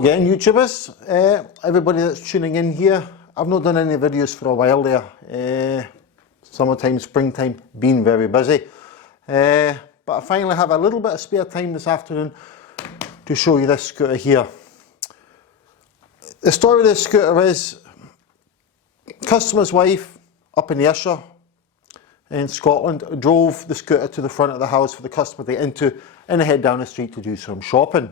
again, YouTubers, everybody that's tuning in here. I've not done any videos for a while there. Summertime, springtime, been very busy. But I finally have a little bit of spare time this afternoon to show you this scooter here. The story of this scooter is customer's wife up in Ayrshire in Scotland drove the scooter to the front of the house for the customer to get into and head down the street to do some shopping.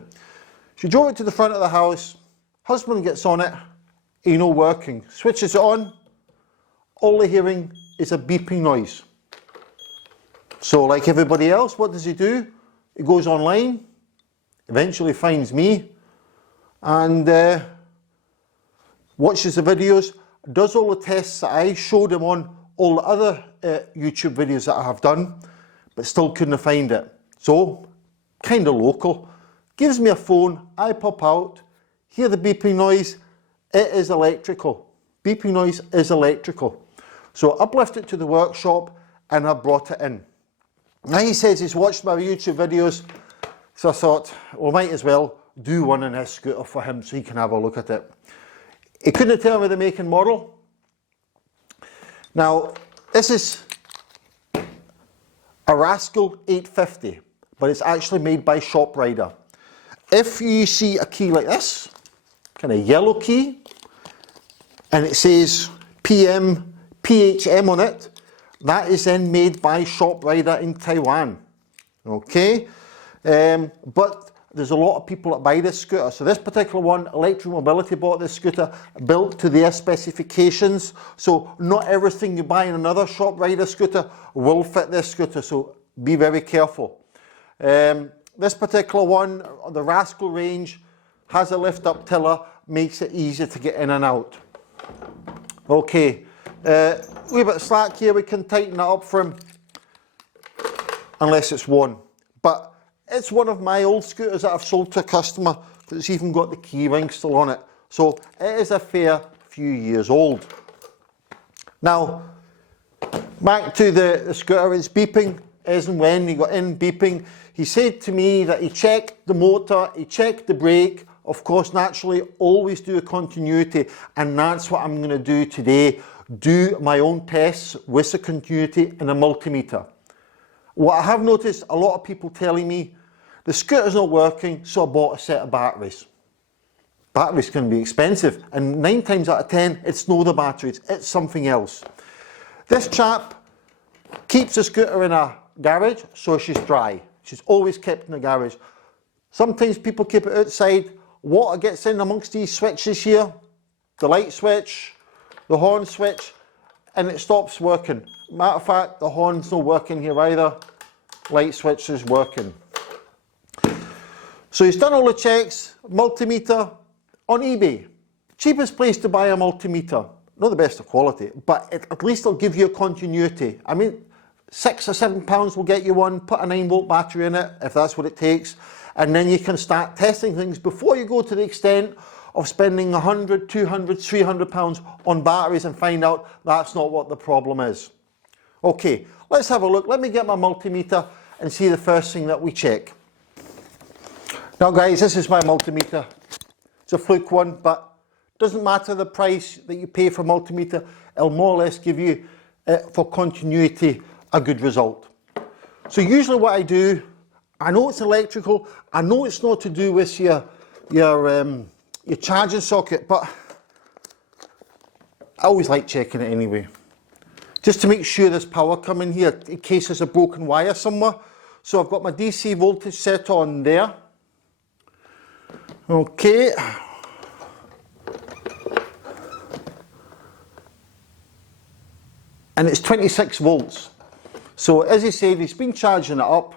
She drove it to the front of the house, husband gets on it, ain't no working, switches it on, all they're hearing is a beeping noise. So like everybody else, what does he do? He goes online, eventually finds me, and watches the videos, does all the tests that I showed him on all the other YouTube videos that I have done, but still couldn't find it. So, kind of local. Gives me a phone, I pop out, hear the beeping noise, it is electrical. Beeping noise is electrical. So I've left it to the workshop and I brought it in. Now he says he's watched my YouTube videos, so I thought, well, might as well do one on this scooter for him so he can have a look at it. He couldn't tell me the make and model. Now, this is a Rascal 850, but it's actually made by ShopRider. If you see a key like this, kind of yellow key, and it says PHM on it, that is then made by ShopRider in Taiwan. Okay, but there's a lot of people that buy this scooter. So this particular one, Electric Mobility bought this scooter built to their specifications. So not everything you buy in another ShopRider scooter will fit this scooter. So be very careful. This particular one, the Rascal range, has a lift up tiller, makes it easier to get in and out. Okay, a wee bit of slack here, we can tighten that up for him, unless it's worn. But it's one of my old scooters that I've sold to a customer, because it's even got the key ring still on it. So it is a fair few years old. Now, back to the scooter, it's beeping as and when he got in beeping. He said to me that he checked the motor, he checked the brake, of course naturally always do a continuity, and that's what I'm going to do today, do my own tests with the continuity and a multimeter. What I have noticed, a lot of people telling me, the scooter's not working, so I bought a set of batteries. Batteries can be expensive, and 9 times out of 10 it's not the batteries, it's something else. This chap keeps the scooter in a garage so she's dry. She's always kept in the garage. Sometimes people keep it outside. Water gets in amongst these switches here, the light switch, the horn switch, and it stops working. Matter of fact, the horn's not working here either. Light switch is working. So he's done all the checks. Multimeter on eBay. Cheapest place to buy a multimeter. Not the best of quality, but at least it'll give you a continuity. I mean, £6 or £7 will get you one. Put a 9-volt battery in it, if that's what it takes. And then you can start testing things before you go to the extent of spending £100, £200, £300 on batteries and find out that's not what the problem is. Okay, let's have a look. Let me get my multimeter and see the first thing that we check. Now guys, this is my multimeter. It's a fluke one, but doesn't matter the price that you pay for multimeter, it'll more or less give you, for continuity, a good result. So usually what I do, I know it's electrical, I know it's not to do with your charging socket, but I always like checking it anyway. Just to make sure there's power coming here, in case there's a broken wire somewhere. So I've got my DC voltage set on there. Okay. And it's 26 volts. So as he said, he's been charging it up.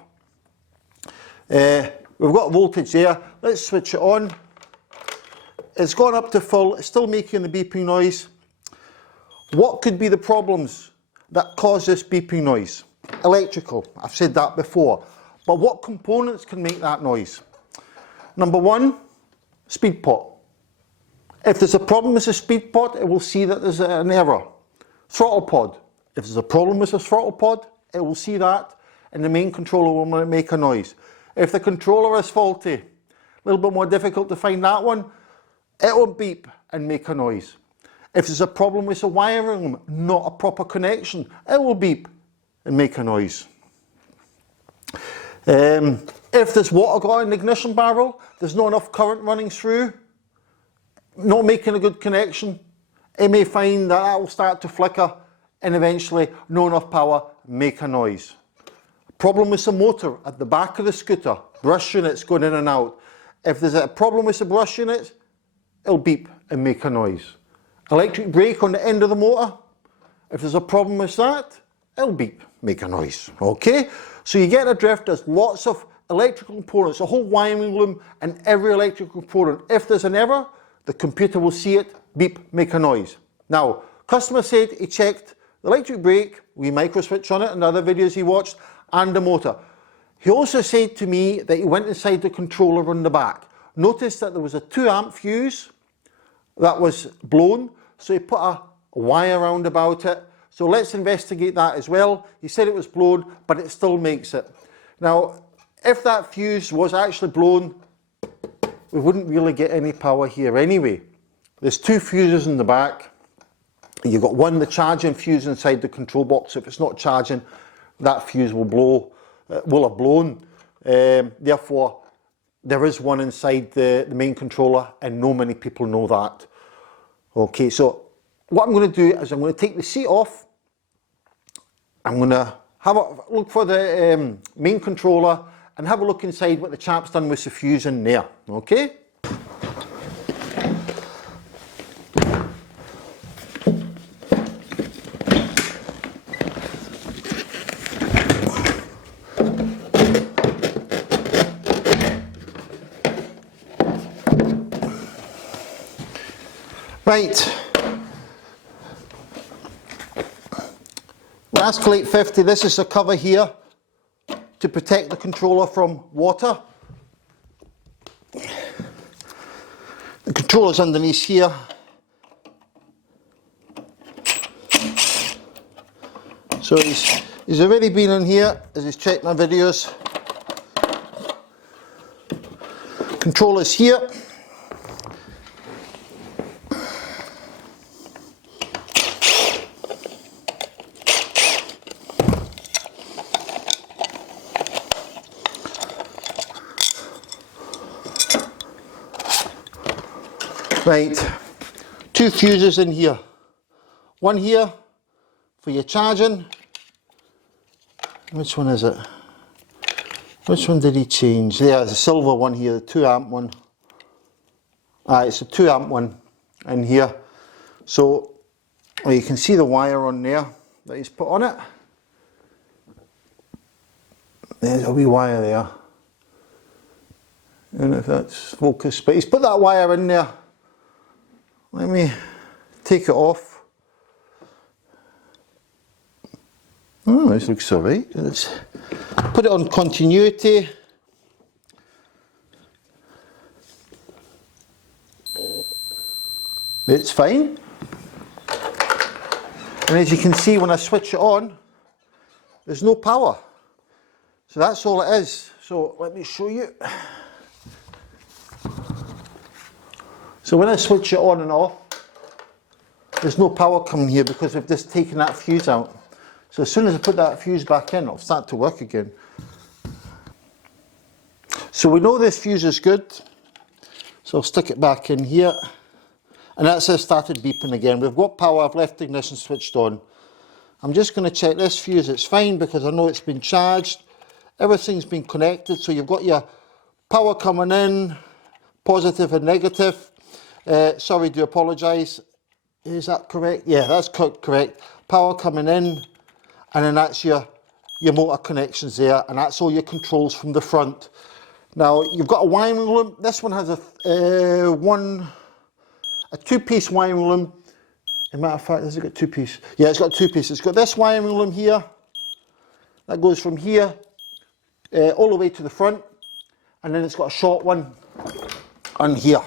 We've got voltage there. Let's switch it on. It's gone up to full. It's still making the beeping noise. What could be the problems that cause this beeping noise? Electrical. I've said that before. But what components can make that noise? Number one, speed pot. If there's a problem with the speed pot, it will see that there's an error. Throttle pod. If there's a problem with the throttle pod, it will see that, and the main controller will make a noise. If the controller is faulty, a little bit more difficult to find that one, it will beep and make a noise. If there's a problem with the wiring, not a proper connection, it will beep and make a noise. If there's water got in the ignition barrel, there's not enough current running through, not making a good connection, it may find that that will start to flicker and eventually not enough power, make a noise. Problem with the motor at the back of the scooter, brush units going in and out. If there's a problem with the brush units, it'll beep and make a noise. Electric brake on the end of the motor, if there's a problem with that, it'll beep, make a noise. Okay, so you get a drift. There's lots of electrical components, a whole wiring loom and every electrical component. If there's an error, the computer will see it, beep, make a noise. Now, customer said he checked the electric brake, we micro switch on it in other videos he watched, and the motor. He also said to me that he went inside the controller on the back, noticed that there was a 2 amp fuse that was blown, so he put a wire round about it. So let's investigate that as well. He said it was blown, but it still makes it. Now, if that fuse was actually blown, we wouldn't really get any power here anyway. There's 2 fuses in the back. You've got one, the charging fuse inside the control box. If it's not charging, that fuse will have blown. Therefore, there is one inside the main controller, and not many people know that. Okay, so what I'm going to do is I'm going to take the seat off. I'm going to have a look for the main controller and have a look inside what the chap's done with the fuse in there. Okay. Right, Rascal 850, this is the cover here to protect the controller from water. The controller's underneath here. So he's already been in here as he's checked my videos. Controller's here. Right, 2 fuses in here. One here for your charging. Which one is it? Which one did he change? There's a silver one here, the 2 amp one. It's a 2 amp one in here. So well, you can see the wire on there that he's put on it. There's a wee wire there. I don't know if that's focused, but he's put that wire in there. Let me take it off. Oh, this looks alright. Let's put it on continuity. It's fine. And as you can see, when I switch it on, there's no power. So that's all it is. So let me show you. So when I switch it on and off, there's no power coming here because we've just taken that fuse out. So as soon as I put that fuse back in, it'll start to work again. So we know this fuse is good. So I'll stick it back in here. And that's it started beeping again. We've got power, I've left the ignition switched on. I'm just going to check this fuse, it's fine because I know it's been charged. Everything's been connected, so you've got your power coming in, positive and negative. Sorry, do apologise. Is that correct? Yeah, that's correct. Power coming in, and then that's your motor connections there, and that's all your controls from the front. Now, you've got a wiring loom. This one has a 2-piece wiring loom. As a matter of fact, has it got 2-piece? Yeah, it's got 2 pieces. It's got this wiring loom here. That goes from here all the way to the front, and then it's got a short one on here.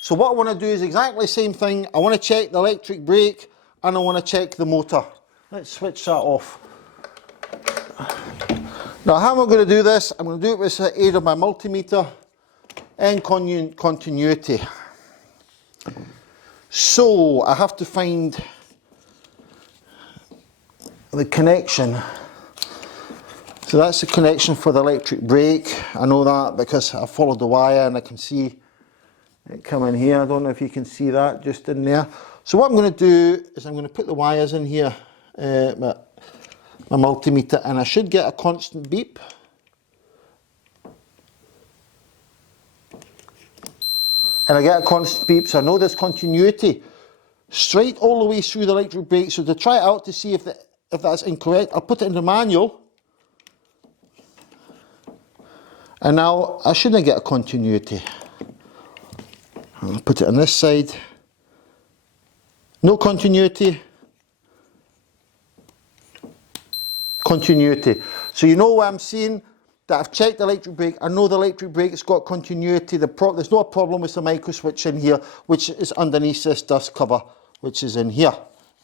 So what I want to do is exactly the same thing. I want to check the electric brake and I want to check the motor. Let's switch that off. Now how am I going to do this? I'm going to do it with the aid of my multimeter and continuity. So I have to find the connection. So that's the connection for the electric brake. I know that because I followed the wire and I can see it coming here. I don't know if you can see that just in there. So what I'm going to do is I'm going to put the wires in here, my multimeter, and I should get a constant beep. And I get a constant beep, so I know there's continuity straight all the way through the electric brake. So to try it out to see if that's incorrect, I'll put it in the manual. And now I shouldn't get a continuity. I'll put it on this side. No continuity. Continuity. So you know what I'm seeing? That I've checked the electric brake. I know the electric brake has got continuity. There's no problem with the micro switch in here, which is underneath this dust cover, which is in here.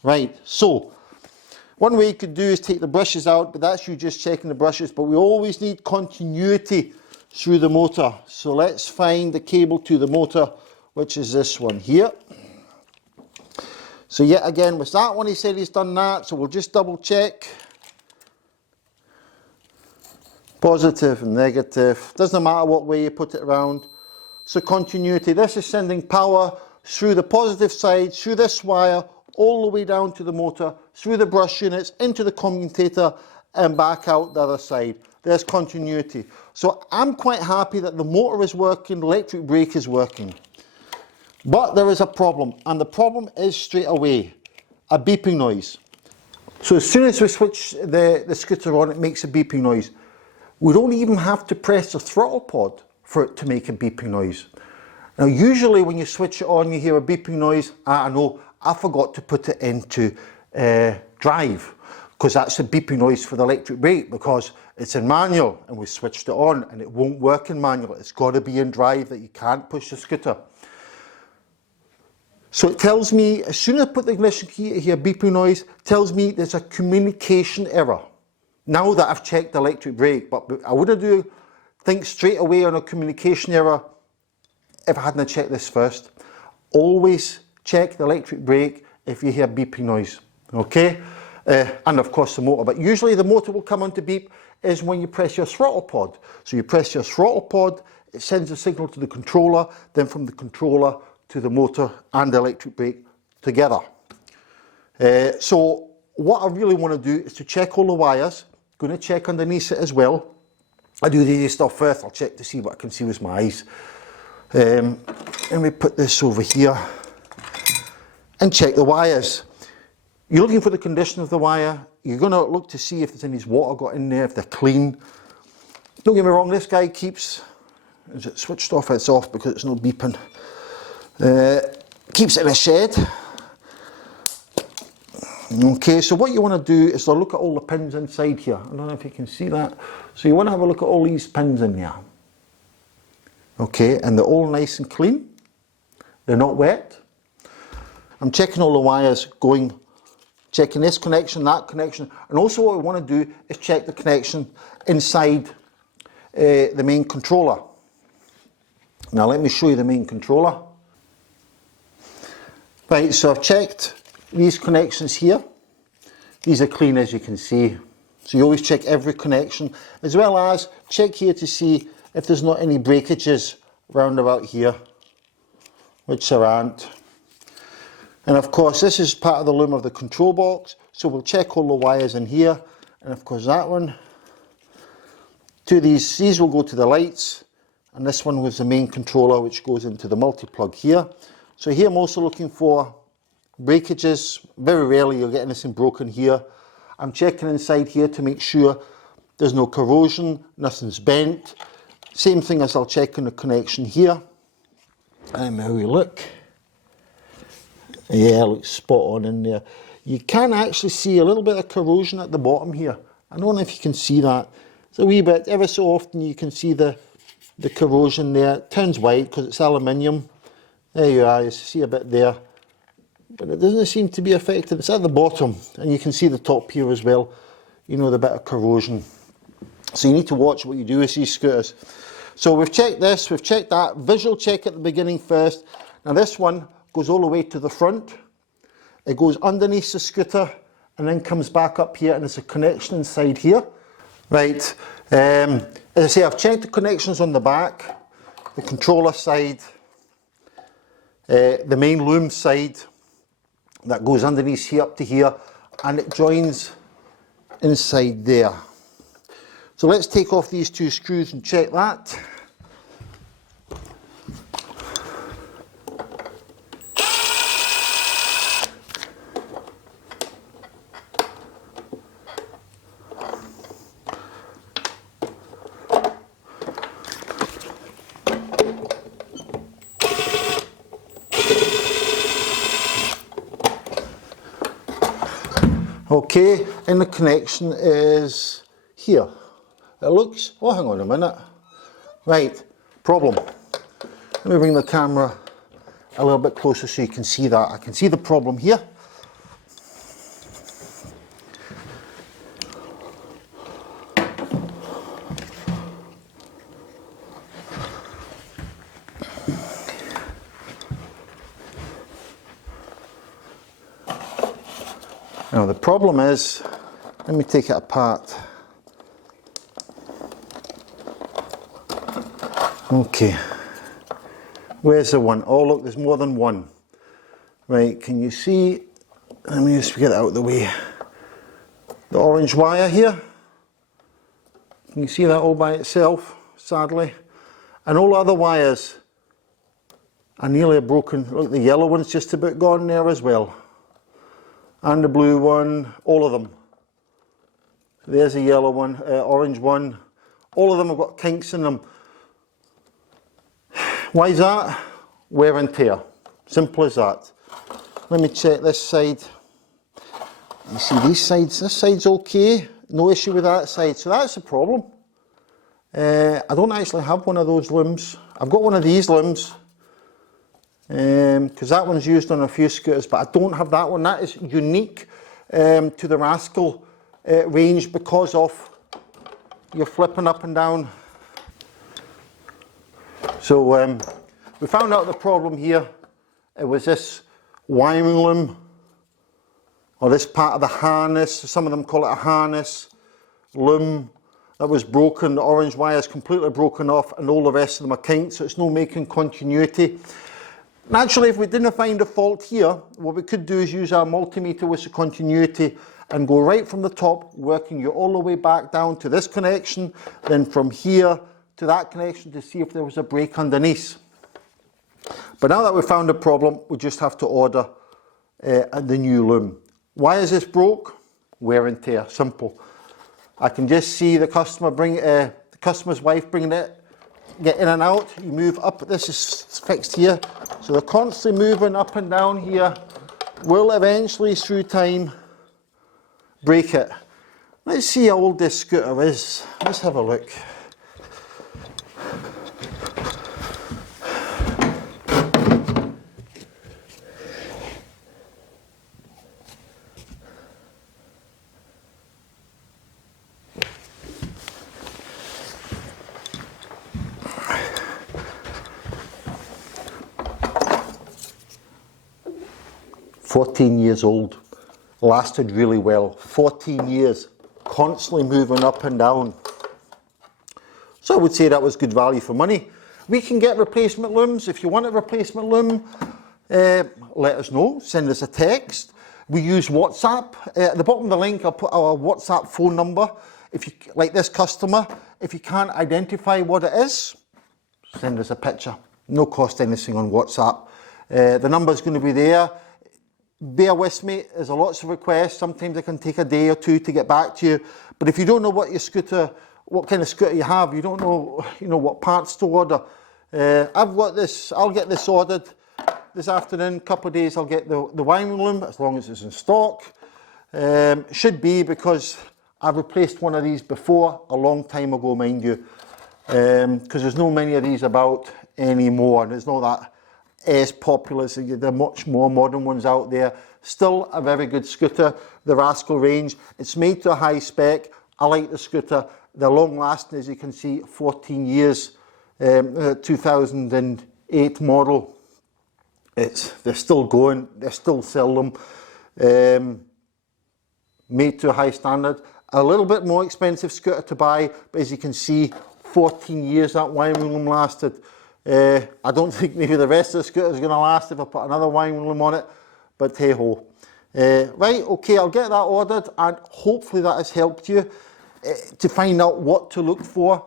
Right, so one way you could do is take the brushes out, but that's you just checking the brushes, but we always need continuity through the motor. So let's find the cable to the motor, which is this one here. So yet again, with that one, he said he's done that, so we'll just double check. Positive and negative, doesn't matter what way you put it around. So continuity, this is sending power through the positive side, through this wire, all the way down to the motor, through the brush units, into the commutator, and back out the other side. There's continuity. So I'm quite happy that the motor is working, the electric brake is working. But there is a problem, and the problem is straight away, a beeping noise. So as soon as we switch the scooter on, it makes a beeping noise. We don't even have to press the throttle pod for it to make a beeping noise. Now usually when you switch it on, you hear a beeping noise. I know, I forgot to put it into drive, because that's a beeping noise for the electric brake, because it's in manual and we switched it on and it won't work in manual. It's got to be in drive, that you can't push the scooter. So it tells me, as soon as I put the ignition key, I hear beeping noise, tells me there's a communication error. Now that I've checked the electric brake, but I wouldn't think straight away on a communication error if I hadn't checked this first. Always check the electric brake if you hear beeping noise, okay? And of course the motor, but usually the motor will come on to beep is when you press your throttle pod. So you press your throttle pod, it sends a signal to the controller, then from the controller to the motor and the electric brake together. So what I really want to do is to check all the wires. Going to check underneath it as well. I do the easy stuff first. I'll check to see what I can see with my eyes. Let me put this over here and check the wires. You're looking for the condition of the wire. You're going to look to see if there's any water got in there, if they're clean. Don't get me wrong, this guy keeps, is it switched off? It's off because it's not beeping. Keeps it in a shed. Okay, so what you want to do is to look at all the pins inside here. I don't know if you can see that. So you want to have a look at all these pins in there. Okay, and they're all nice and clean. They're not wet. I'm checking all the wires going, checking this connection, that connection. And also what we want to do is check the connection inside the main controller. Now let me show you the main controller. Right, so I've checked these connections here. These are clean, as you can see. So you always check every connection, as well as check here to see if there's not any breakages round about here, which there aren't. And of course this is part of the loom of the control box, so we'll check all the wires in here, and of course that one. These will go to the lights, and this one was the main controller, which goes into the multi-plug here. So here I'm also looking for breakages. Very rarely you'll get anything broken here. I'm checking inside here to make sure there's no corrosion, nothing's bent. Same thing as I'll check on the connection here. And how we look. Yeah, looks spot on in there. You can actually see a little bit of corrosion at the bottom here. I don't know if you can see that. It's a wee bit, ever so often you can see the corrosion there. It turns white because it's aluminium. There you are, you see a bit there. But it doesn't seem to be affected. It's at the bottom, and you can see the top here as well. You know, the bit of corrosion. So you need to watch what you do with these scooters. So we've checked this, we've checked that. Visual check at the beginning first. Now this one, goes all the way to the front. It goes underneath the scooter and then comes back up here, and there's a connection inside here. Right, as I say, I've checked the connections on the back, the controller side, the main loom side that goes underneath here up to here, and it joins inside there. So let's take off these two screws and check that. Okay, and the connection is here. It looks, oh hang on a minute. Right, problem. Let me bring the camera a little bit closer so you can see that. I can see the problem here. Now the problem is, let me take it apart. Okay, where's the one? Oh look, there's more than one. Right, can you see, let me just get it out of the way. The orange wire here, can you see that all by itself, sadly? And all other wires are nearly broken. Look, the yellow one's just about gone there as well. And the blue one, all of them. There's a yellow one, orange one. All of them have got kinks in them. Why is that? Wear and tear. Simple as that. Let me check this side. You see these sides, this side's okay. No issue with that side. So that's the problem. I don't actually have one of those looms. I've got one of these looms. Because that one's used on a few scooters, but I don't have that one. That is unique to the Rascal range because of your flipping up and down. So we found out the problem here. It was this wiring loom, or this part of the harness. Some of them call it a harness loom that was broken. The orange wire is completely broken off, and all the rest of them are kinked, so it's no making continuity. Naturally, if we didn't find a fault here, what we could do is use our multimeter with the continuity and go right from the top, working you all the way back down to this connection, then from here to that connection to see if there was a break underneath. But now that we've found a problem, we just have to order the new loom. Why is this broke? Wear and tear, simple. I can just see the customer the customer's wife bringing it, get in and out. You move up, this is fixed here. So they're constantly moving up and down here, will eventually through time break it. Let's see how old this scooter is. Let's have a look. Years old, lasted really well. 14 years, constantly moving up and down. So I would say that was good value for money. We can get replacement looms. If you want a replacement loom, let us know. Send us a text. We use WhatsApp. At the bottom of the link, I'll put our WhatsApp phone number. If you, like this customer, if you can't identify what it is, send us a picture. No cost anything on WhatsApp. The number is going to be there. Bear with me, there's a lots of requests. Sometimes it can take a day or two to get back to you. But if you don't know what your scooter, what kind of scooter you have, you don't know, what parts to order. I've got this, I'll get this ordered this afternoon. Couple of days I'll get the wiring loom, as long as it's in stock. Should be, because I've replaced one of these before, a long time ago, mind you. Because there's no many of these about anymore. There's no that as popular as there are much more modern ones out there. Still a very good scooter, the Rascal range. It's made to a high spec. I like the scooter. They're long lasting, as you can see, 14 years, 2008 model. they're still going, they still sell them, made to a high standard. A little bit more expensive scooter to buy, but as you can see, 14 years that wiring loom lasted. I don't think maybe the rest of the scooter is going to last if I put another wiring loom on it, but hey ho. Right, okay, I'll get that ordered, and hopefully that has helped you to find out what to look for.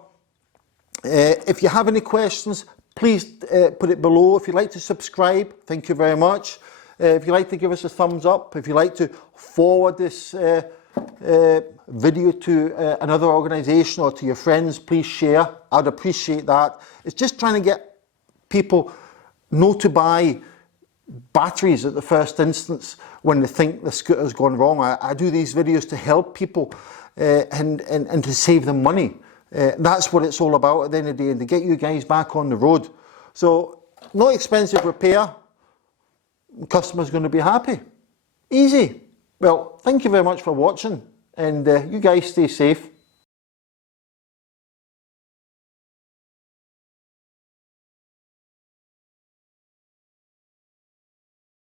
If you have any questions, please put it below. If you'd like to subscribe, thank you very much. If you'd like to give us a thumbs up, if you'd like to forward this video to another organisation or to your friends, please share. I'd appreciate that. It's just trying to get people not to buy batteries at the first instance when they think the scooter's gone wrong. I do these videos to help people and to save them money. That's what it's all about at the end of the day, and to get you guys back on the road. So, not expensive repair, the customer's going to be happy. Easy. Well, thank you very much for watching, and you guys stay safe.